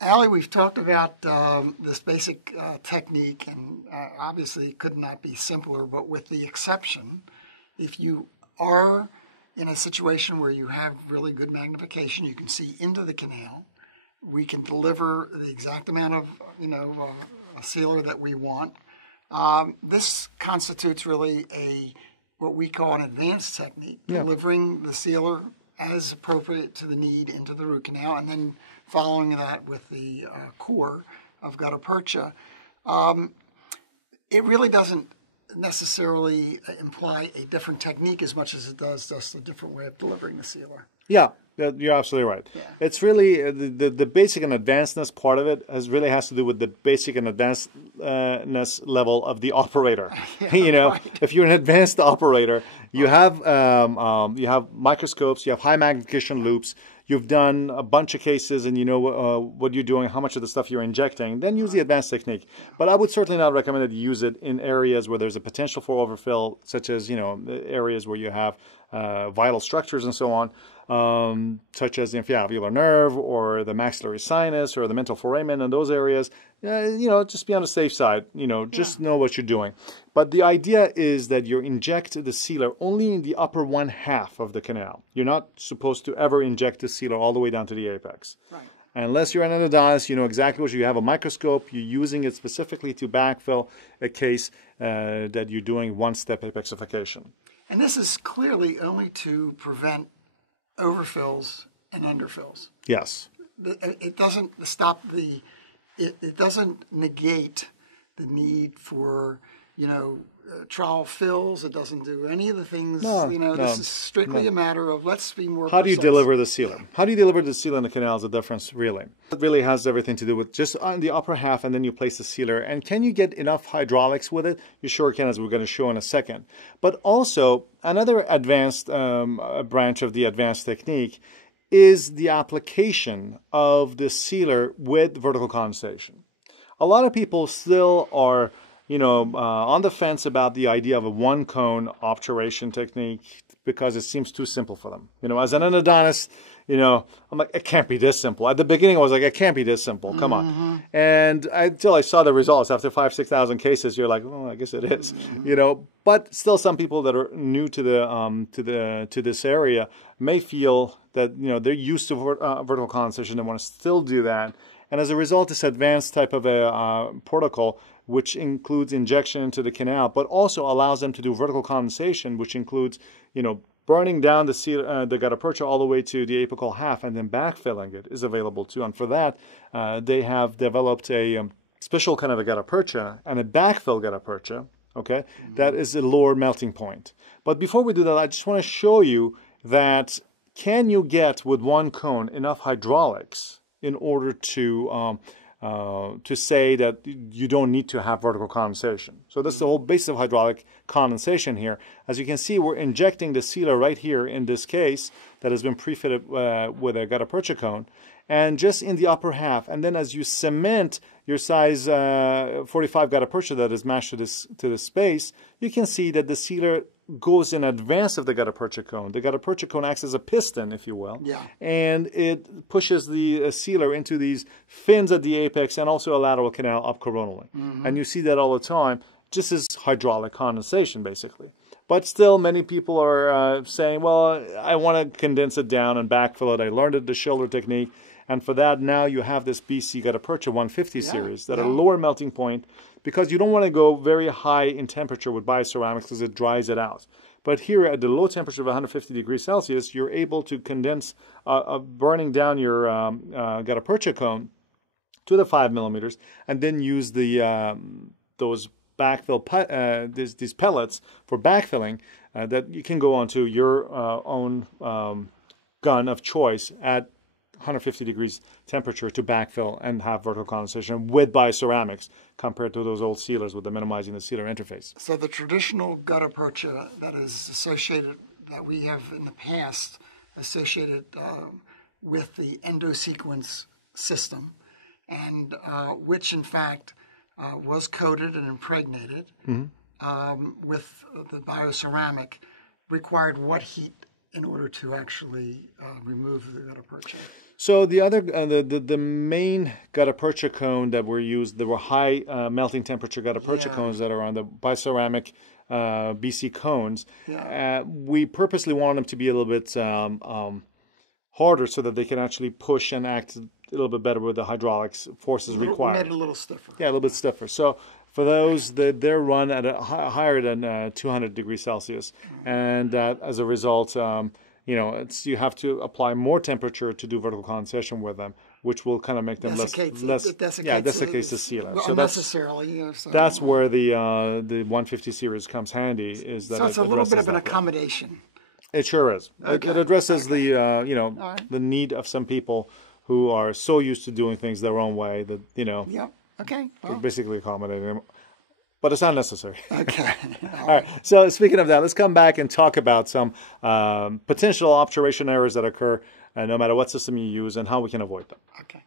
Allie, we've talked about this basic technique, and obviously it could not be simpler, but with the exception, if you are in a situation where you have really good magnification, you can see into the canal, we can deliver the exact amount of, a sealer that we want. This constitutes really what we call an advanced technique, delivering the sealer as appropriate to the need into the root canal, and then following that with the core of gutta percha. It really doesn't necessarily imply a different technique as much as it does just a different way of delivering the sealer. Yeah, you're absolutely right. Yeah. It's really the basic and advancedness part of it has to do with the basic and advancedness level of the operator. Right. If you're an advanced operator, you have microscopes, you have high magnification loops, you've done a bunch of cases, and you know what you're doing, how much of the stuff you're injecting, then use the advanced technique. But I would certainly not recommend that you use it in areas where there's a potential for overfill, such as areas where you have vital structures and so on, such as the intraalveolar nerve or the maxillary sinus or the mental foramen and those areas. Just be on the safe side. Just know what you're doing. But the idea is that you inject the sealer only in the upper one half of the canal. You're not supposed to ever inject the sealer all the way down to the apex. Right. Unless you're an endodontist, you know exactly what you have a microscope, you're using it specifically to backfill a case that you're doing one-step apexification. And this is clearly only to prevent overfills and underfills. Yes. It doesn't stop it doesn't negate the need for, trial fills. It doesn't do any of the things. This is strictly a matter of let's be more precise. How do you deliver the sealer? How do you deliver the sealer in the canal is the difference, really. It really has everything to do with just on the upper half, and then you place the sealer. And can you get enough hydraulics with it? You sure can, as we're going to show in a second. But also, another advanced branch of the advanced technique is the application of the sealer with vertical condensation. A lot of people still are on the fence about the idea of a one-cone obturation technique because it seems too simple for them. As an endodontist, I'm like, it can't be this simple. At the beginning, I was like, it can't be this simple. Come on. And until I saw the results after 5,000-6,000 cases, you're like, oh, I guess it is. But still, some people that are new to this area may feel that they're used to vertical condensation and want to still do that. And as a result, this advanced type of a protocol, which includes injection into the canal, but also allows them to do vertical condensation, which includes, burning down the gutta percha all the way to the apical half and then backfilling it, is available too. And for that, they have developed a special kind of a gutta percha and a backfill gutta percha, okay? That is a lower melting point. But before we do that, I just want to show you that can you get with one cone enough hydraulics in order to say that you don't need to have vertical condensation. So that's the whole basis of hydraulic condensation here. As you can see, we're injecting the sealer right here in this case that has been pre-fitted with a gutta percha cone, and just in the upper half. And then as you cement your size 45 gutta percha that is matched to this space, you can see that the sealer goes in advance of the gutta percha cone. The gutta percha cone acts as a piston, if you will, and it pushes the sealer into these fins at the apex and also a lateral canal up coronally. And you see that all the time, just as hydraulic condensation, basically. But still, many people are saying, well, I want to condense it down and backfill it. I learned it the shoulder technique. And for that, now you have this BC Gutta Percha 150 series that are lower melting point, because you don't want to go very high in temperature with bioceramics because it dries it out. But here at the low temperature of 150 degrees Celsius, you're able to condense, burning down your Gutta Percha cone to the 5 millimeters, and then use the those backfill these pellets for backfilling that you can go onto your own gun of choice at 150 degrees temperature to backfill and have vertical condensation with bioceramics compared to those old sealers with the minimizing the sealer interface. So the traditional gutta percha that is associated, that we have in the past associated with the endosequence system, and which in fact was coated and impregnated with the bioceramic required what heat in order to actually remove the gutta percha? So the other, the main gutta percha cone that were used, there were high melting temperature gutta percha cones that are on the bioceramic BC cones. Yeah. We purposely wanted them to be a little bit harder so that they can actually push and act a little bit better with the hydraulics forces required. Made it a little stiffer. Yeah, a little bit stiffer. So for those, they're run at a higher than 200 degrees Celsius, and as a result, you know, you have to apply more temperature to do vertical condensation with them, which will kind of make them desiccates the sealant. Well, so unnecessarily. That's where the 150 series comes handy. Is that so it's a little bit of an accommodation. It sure is. Okay. It addresses the you know the need of some people who are so used to doing things their own way that Yeah. Okay. Well. Basically accommodating them. But it's not necessary. Okay. All right. So speaking of that, let's come back and talk about some potential obturation errors that occur no matter what system you use and how we can avoid them. Okay.